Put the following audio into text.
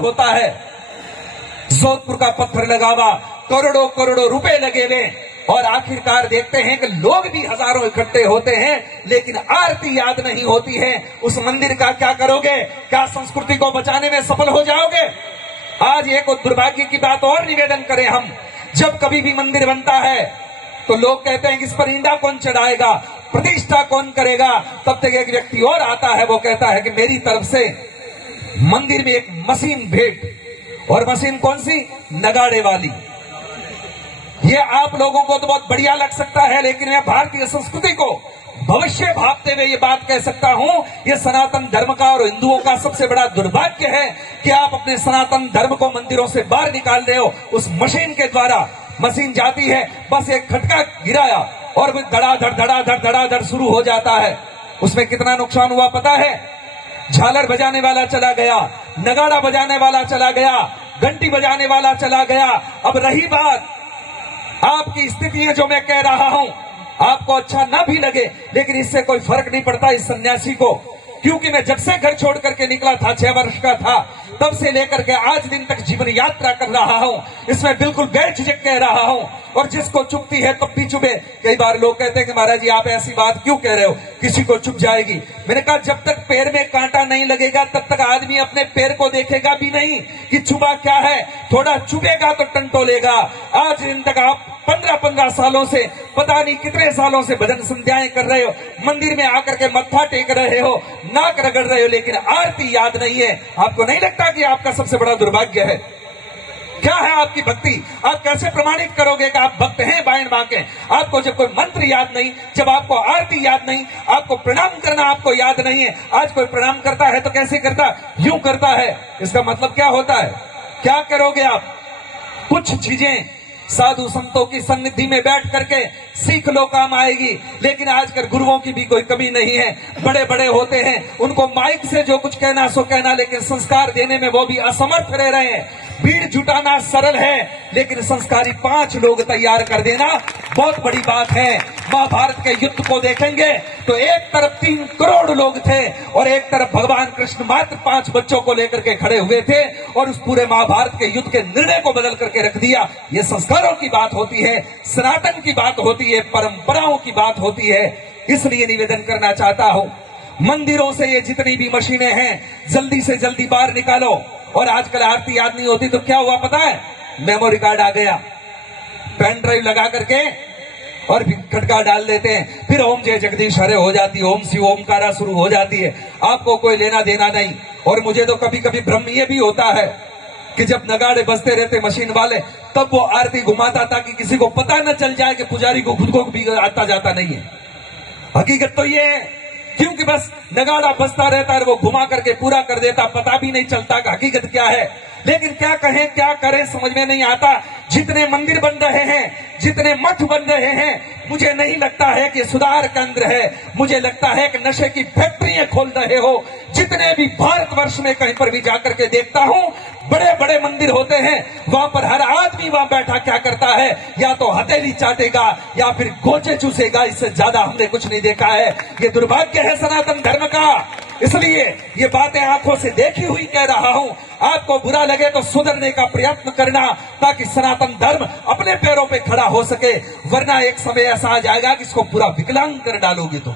होता है। जोधपुर का पत्थर लगावा, करोड़ों करोड़ों रुपए लगे हुए, और आखिरकार देखते हैं कि लोग भी हजारों इकट्ठे होते हैं, लेकिन आरती याद नहीं होती है। उस मंदिर का क्या करोगे? क्या संस्कृति को बचाने में सफल हो जाओगे? आज एक दुर्भाग्य की बात और निवेदन करें हम, जब कभी भी मंदिर बनता है तो लोग कहते हैं कि इस पर ईंडा कौन चढ़ाएगा, प्रतिष्ठा कौन करेगा। तब तक एक व्यक्ति और आता है, वो कहता है कि मेरी तरफ से मंदिर में एक मशीन भेंट। और मशीन कौन सी? नगाड़े वाली। ये आप लोगों को तो बहुत बढ़िया लग सकता है, लेकिन मैं भारतीय संस्कृति को भविष्य भावते हुए ये बात कह सकता हूं, ये सनातन धर्म का और हिंदुओं का सबसे बड़ा दुर्भाग्य है कि आप अपने सनातन धर्म को मंदिरों से बाहर निकाल रहे हो उस मशीन के द्वारा। मशीन जाती है, बस एक खटका गिराया और वो धड़ाधड़ शुरू हो जाता है। उसमें कितना नुकसान हुआ पता है? झालर बजाने वाला चला गया, नगाड़ा बजाने वाला चला गया, घंटी बजाने वाला चला गया। अब रही बात आपकी स्थितियां जो मैं कह रहा हूं, आपको अच्छा ना भी लगे, लेकिन इससे कोई फर्क नहीं पड़ता इस सन्यासी को, क्योंकि मैं जब से घर छोड़ करके निकला था, 6 वर्ष का था, तब से लेकर के आज दिन तक जीवन यात्रा कर रहा हूं। इसमें बिल्कुल बेझिझक कह रहा हूं, और जिसको चुभती है तब भी चुभे। कई बार लोग कहते हैं कि महाराज जी आप ऐसी बात क्यों कह रहे हो, किसी को चुभ जाएगी। मैंने कहा जब तक पैर में कांटा नहीं लगेगा तब तक आदमी अपने पैर को देखेगा भी नहीं कि चुभा क्या है। थोड़ा चुभेगा तो टंटोलेगा। आज दिन तक आप 15-15 सालों से, पता नहीं कितने सालों से भजन संध्याएं कर रहे हो, मंदिर में आकर के मत्था टेक रहे हो, नाक रगड़ रहे हो, लेकिन आरती याद नहीं है। आपको नहीं लगता कि आपका सबसे बड़ा दुर्भाग्य है? क्या है आपकी भक्ति? आप कैसे प्रमाणित करोगे कि आप भक्त हैं बाएं बांके? आपको जब कोई मंत्र याद नहीं, जब आपको आरती याद नहीं, आपको प्रणाम करना आपको याद नहीं है। आज कोई प्रणाम करता है तो कैसे करता? यूं करता है। इसका मतलब क्या होता है? क्या करोगे आप? कुछ चीजें साधु संतों की सन्निधि में बैठ करके सीख लो, काम आएगी। लेकिन आजकल गुरुओं की भी कोई कमी नहीं है, बड़े बड़े होते हैं, उनको माइक से जो कुछ कहना सो कहना, लेकिन संस्कार देने में वो भी असमर्थ रह रहे हैं। भीड़ जुटाना सरल है, लेकिन संस्कारी 5 लोग तैयार कर देना बहुत बड़ी बात है। महाभारत के युद्ध को देखेंगे तो एक तरफ 3 करोड़ लोग थे और एक तरफ भगवान कृष्ण मात्र 5 बच्चों को लेकर के खड़े हुए थे, और उस पूरे महाभारत के युद्ध के निर्णय को बदल करके रख दिया। ये संस्कारों की बात होती है, सनातन की बात होती है, परंपराओं की बात होती है। इसलिए निवेदन करना चाहता हूं, मंदिरों से ये जितनी भी मशीनें हैं जल्दी से जल्दी बाहर निकालो। और आजकल आरती याद नहीं होती तो क्या हुआ पता है? मेमोरी कार्ड आ गया, पेन ड्राइव लगा करके और खटका डाल देते हैं, फिर ओम जय जगदीश हरे हो जाती है, ओम शिव ओमकारा शुरू हो जाती है। आपको कोई लेना देना नहीं। और मुझे तो कभी कभी भ्रम ये भी होता है कि जब नगाड़े बजते रहते मशीन वाले, तब वो आरती घुमाता ताकि किसी को पता न चल जाए कि पुजारी को खुद को भी आता जाता नहीं है। हकीकत तो ये है, क्योंकि बस नगाड़ा बजता रहता है, वो घुमा करके पूरा कर देता, पता भी नहीं चलता कि हकीकत क्या है। लेकिन क्या कहें क्या करें समझ में नहीं आता। जितने मंदिर बन रहे हैं, जितने मठ बन रहे हैं, मुझे नहीं लगता है कि सुधार केंद्र है, मुझे लगता है कि नशे की फैक्ट्रियां खोल रहे हो। जितने भी भारतवर्ष में कहीं पर भी जाकर के देखता हूं, बड़े बड़े मंदिर होते हैं, वहां पर हर आदमी वहां बैठा क्या करता है? या तो हथेली चाटेगा या फिर गोचे चूसेगा। इससे ज्यादा हमने कुछ नहीं देखा है। ये दुर्भाग्य है सनातन धर्म का। इसलिए ये बातें आंखों से देखी हुई कह रहा हूं। आपको बुरा लगे तो सुधरने का प्रयत्न करना, ताकि सनातन धर्म अपने पैरों पे खड़ा हो सके, वरना एक समय ऐसा आ जाएगा कि इसको पूरा विकलांग कर डालोगे तुम।